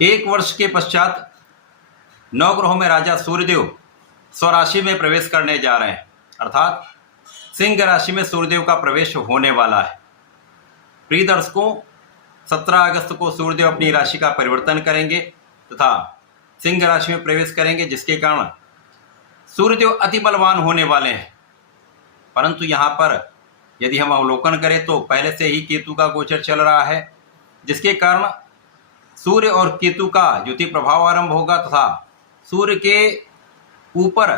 एक वर्ष के पश्चात नवग्रहों में राजा सूर्यदेव स्वराशि में प्रवेश करने जा रहे हैं, अर्थात सिंह राशि में सूर्यदेव का प्रवेश होने वाला है। प्रिय दर्शकों, 17 अगस्त को सूर्यदेव अपनी राशि का परिवर्तन करेंगे तथा सिंह राशि में प्रवेश करेंगे, जिसके कारण सूर्यदेव अति बलवान होने वाले हैं। परंतु यहाँ पर यदि हम अवलोकन करें तो पहले से ही केतु का गोचर चल रहा है, जिसके कारण सूर्य और केतु का युति प्रभाव आरंभ होगा तथा सूर्य के ऊपर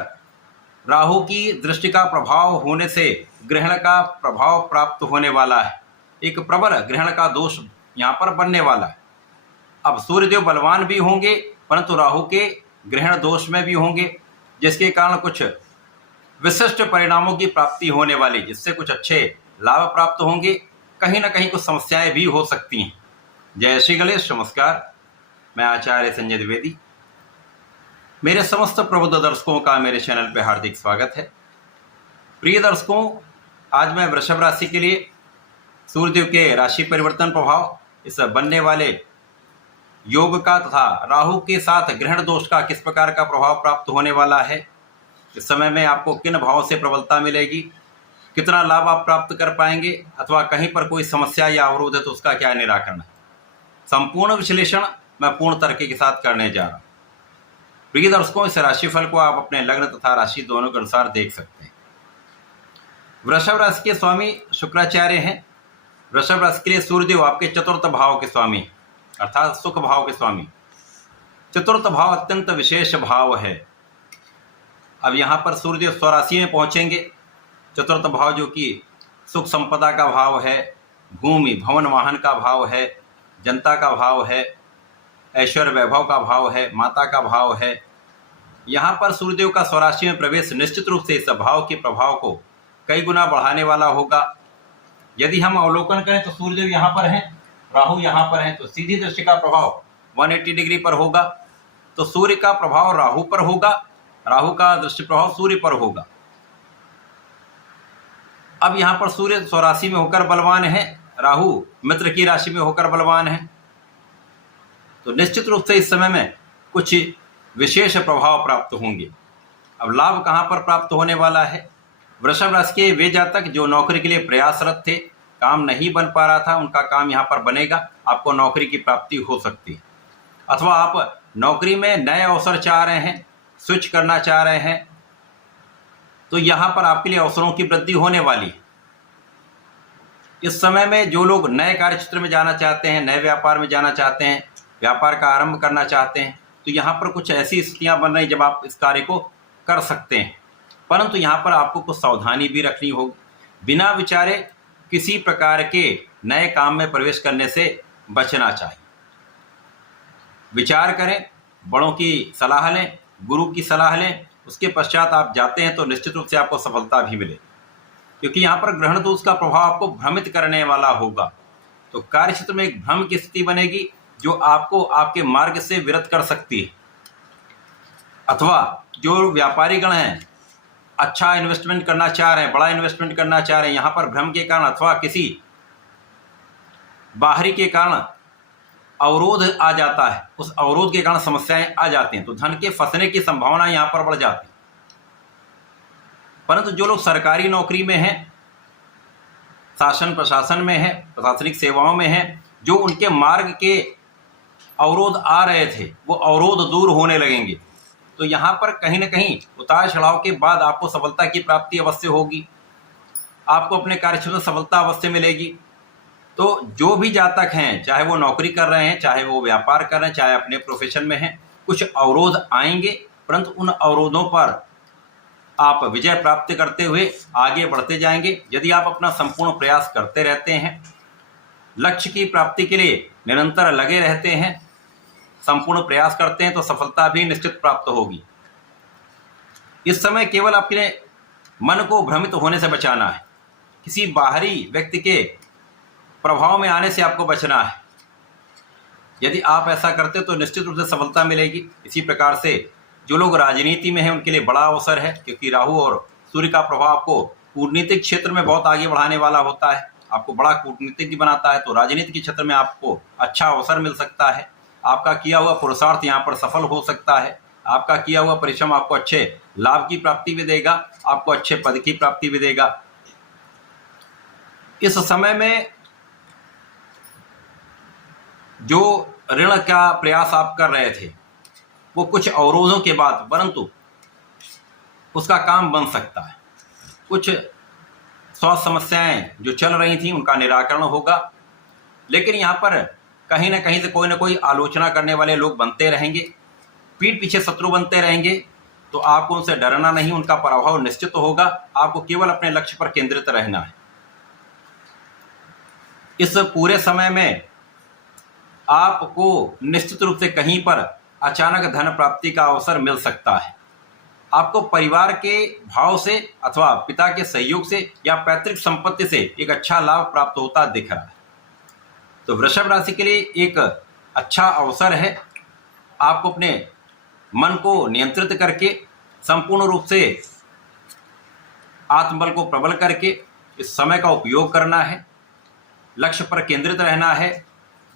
राहु की दृष्टि का प्रभाव होने से ग्रहण का प्रभाव प्राप्त होने वाला है। एक प्रबल ग्रहण का दोष यहाँ पर बनने वाला है। अब सूर्यदेव बलवान भी होंगे परंतु राहु के ग्रहण दोष में भी होंगे, जिसके कारण कुछ विशिष्ट परिणामों की प्राप्ति होने वाली, जिससे कुछ अच्छे लाभ प्राप्त होंगे। कहीं ना कहीं कुछ समस्याएं भी हो सकती हैं। जय श्री गणेश। नमस्कार, मैं आचार्य संजय द्विवेदी। मेरे समस्त प्रबुद्ध दर्शकों का मेरे चैनल पर हार्दिक स्वागत है। प्रिय दर्शकों, आज मैं वृषभ राशि के लिए सूर्यदेव के राशि परिवर्तन प्रभाव, इस बनने वाले योग का तथा राहु के साथ ग्रहण दोष का किस प्रकार का प्रभाव प्राप्त होने वाला है, इस समय में आपको किन भावों से प्रबलता मिलेगी, कितना लाभ आप प्राप्त कर पाएंगे, अथवा कहीं पर कोई समस्या या अवरोध है तो उसका क्या निराकरण है, संपूर्ण विश्लेषण मैं पूर्ण तर्क के साथ करने जा रहा हूँ। प्रिय दर्शकों, इस राशिफल को आप अपने लग्न तथा राशि दोनों के अनुसार देख सकते हैं। वृषभ राशि के स्वामी शुक्राचार्य हैं। वृषभ राशि के लिए सूर्यदेव आपके चतुर्थ भाव के स्वामी, अर्थात सुख भाव के स्वामी। चतुर्थ भाव अत्यंत विशेष भाव है। अब यहाँ पर सूर्यदेव स्वराशि में पहुंचेंगे। चतुर्थ भाव जो कि सुख संपदा का भाव है, भूमि भवन वाहन का भाव है, जनता का भाव है, ऐश्वर्य वैभव का भाव है, माता का भाव है। यहाँ पर सूर्यदेव का स्वराशि में प्रवेश निश्चित रूप से इस भाव के प्रभाव को कई गुना बढ़ाने वाला होगा। यदि हम अवलोकन करें तो सूर्यदेव यहाँ पर हैं, राहु यहाँ पर हैं, तो सीधी दृष्टि का प्रभाव 180 डिग्री पर होगा। तो सूर्य का प्रभाव राहु पर होगा, राहु का दृष्टि प्रभाव सूर्य पर होगा। अब यहाँ पर सूर्य स्वराशि में होकर बलवान है, राहु मित्र की राशि में होकर बलवान है, तो निश्चित रूप से इस समय में कुछ विशेष प्रभाव प्राप्त होंगे। अब लाभ कहाँ पर प्राप्त होने वाला है? वृषभ राशि के वे जातक जो नौकरी के लिए प्रयासरत थे, काम नहीं बन पा रहा था, उनका काम यहाँ पर बनेगा। आपको नौकरी की प्राप्ति हो सकती है, अथवा आप नौकरी में नए अवसर चाह रहे हैं, स्विच करना चाह रहे हैं, तो यहाँ पर आपके लिए अवसरों की वृद्धि होने वाली है। इस समय में जो लोग नए कार्य क्षेत्र में जाना चाहते हैं, नए व्यापार में जाना चाहते हैं, व्यापार का आरंभ करना चाहते हैं, तो यहाँ पर कुछ ऐसी स्थितियाँ बन रही जब आप इस कार्य को कर सकते हैं। परंतु यहाँ पर आपको कुछ सावधानी भी रखनी होगी। बिना विचारे किसी प्रकार के नए काम में प्रवेश करने से बचना चाहिए। विचार करें, बड़ों की सलाह लें, गुरु की सलाह लें, उसके पश्चात आप जाते हैं तो निश्चित रूप से आपको सफलता भी मिले, क्योंकि यहाँ पर ग्रहण दोष का प्रभाव आपको भ्रमित करने वाला होगा। तो कार्य क्षेत्र में एक भ्रम की स्थिति बनेगी जो आपको आपके मार्ग से विरत कर सकती है। अथवा जो व्यापारी गण हैं, अच्छा इन्वेस्टमेंट करना चाह रहे हैं, बड़ा इन्वेस्टमेंट करना चाह रहे हैं, यहाँ पर भ्रम के कारण अथवा किसी बाहरी के कारण अवरोध आ जाता है, उस अवरोध के कारण समस्याएं आ जाती हैं, तो धन के फंसने की संभावना यहाँ पर बढ़ जाती है। परंतु जो लोग सरकारी नौकरी में हैं, शासन प्रशासन में हैं, प्रशासनिक सेवाओं में हैं, जो उनके मार्ग के अवरोध आ रहे थे वो अवरोध दूर होने लगेंगे। तो यहाँ पर कहीं ना कहीं उतार चढ़ाव के बाद आपको सफलता की प्राप्ति अवश्य होगी, आपको अपने कार्यक्षेत्र में सफलता अवश्य मिलेगी। तो जो भी जातक हैं, चाहे वो नौकरी कर रहे हैं, चाहे वो व्यापार कर रहे हैं, चाहे अपने प्रोफेशन में हैं, कुछ अवरोध आएंगे, परंतु उन अवरोधों पर आप विजय प्राप्त करते हुए आगे बढ़ते जाएंगे। यदि आप अपना संपूर्ण प्रयास करते रहते हैं, लक्ष्य की प्राप्ति के लिए निरंतर लगे रहते हैं, संपूर्ण प्रयास करते हैं, तो सफलता भी निश्चित प्राप्त होगी। इस समय केवल अपने मन को भ्रमित होने से बचाना है, किसी बाहरी व्यक्ति के प्रभाव में आने से आपको बचना है। यदि आप ऐसा करते तो निश्चित रूप से सफलता मिलेगी। इसी प्रकार से जो लोग राजनीति में हैं उनके लिए बड़ा अवसर है, क्योंकि राहु और सूर्य का प्रभाव आपको कूटनीतिक क्षेत्र में बहुत आगे बढ़ाने वाला होता है, आपको बड़ा कूटनीतिज्ञ बनाता है। तो राजनीति के क्षेत्र में आपको अच्छा अवसर मिल सकता है। आपका किया हुआ पुरुषार्थ यहाँ पर सफल हो सकता है। आपका किया हुआ परिश्रम आपको अच्छे लाभ की प्राप्ति भी देगा, आपको अच्छे पद की प्राप्ति भी देगा। इस समय में जो ऋण का प्रयास आप कर रहे थे वो कुछ अवरोधों के बाद, परंतु उसका काम बन सकता है। कुछ स्वास्थ्य समस्याएं जो चल रही थी उनका निराकरण होगा, लेकिन यहाँ पर कहीं ना कहीं से कोई ना कोई आलोचना करने वाले लोग बनते रहेंगे, पीठ पीछे शत्रु बनते रहेंगे। तो आपको उनसे डरना नहीं, उनका प्रभाव निश्चित होगा। आपको केवल अपने लक्ष्य पर केंद्रित रहना है। इस पूरे समय में आपको निश्चित रूप से कहीं पर अचानक धन प्राप्ति का अवसर मिल सकता है। आपको परिवार के भाव से अथवा पिता के सहयोग से या पैतृक संपत्ति से एक अच्छा लाभ प्राप्त होता दिख रहा है। तो वृषभ राशि के लिए एक अच्छा अवसर है। आपको अपने मन को नियंत्रित करके संपूर्ण रूप से आत्मबल को प्रबल करके इस समय का उपयोग करना है, लक्ष्य पर केंद्रित रहना है।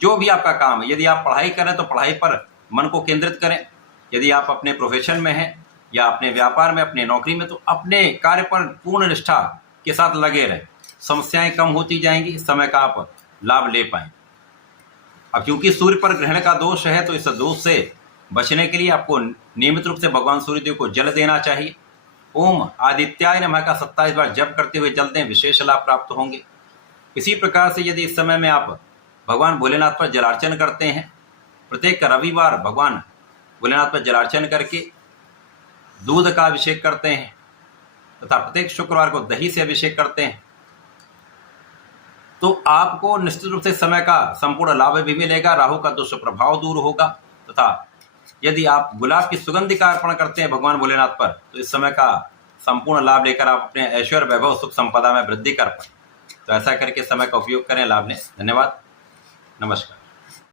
जो भी आपका काम है, यदि आप पढ़ाई करें तो पढ़ाई पर मन को केंद्रित करें, यदि आप अपने प्रोफेशन में हैं या अपने व्यापार में, अपने नौकरी में, तो अपने कार्य पर पूर्ण निष्ठा के साथ लगे रहें। समस्याएं कम होती जाएंगी, इस समय का आप लाभ ले पाएं। अब क्योंकि सूर्य पर ग्रहण का दोष है, तो इस दोष से बचने के लिए आपको नियमित रूप से भगवान सूर्यदेव को जल देना चाहिए। ओम आदित्याय नमः का 27 बार जप करते हुए जल दें, विशेष लाभ प्राप्त होंगे। इसी प्रकार से यदि इस समय में आप भगवान भोलेनाथ पर जलार्चन करते हैं, प्रत्येक रविवार भगवान भोलेनाथ पर जलार्चन करके दूध का अभिषेक करते हैं तथा प्रत्येक शुक्रवार को दही से अभिषेक करते हैं, तो आपको निश्चित रूप से समय का संपूर्ण लाभ भी मिलेगा। राहु का दुष्प्रभाव दूर होगा तथा यदि आप गुलाब की सुगंधि का अर्पण करते हैं भगवान भोलेनाथ पर, तो इस समय का संपूर्ण लाभ लेकर आप अपने ऐश्वर्य, वैभव, सुख संपदा में वृद्धि कर पाए। तो ऐसा करके समय का उपयोग करें, लाभ लें। धन्यवाद, नमस्कार।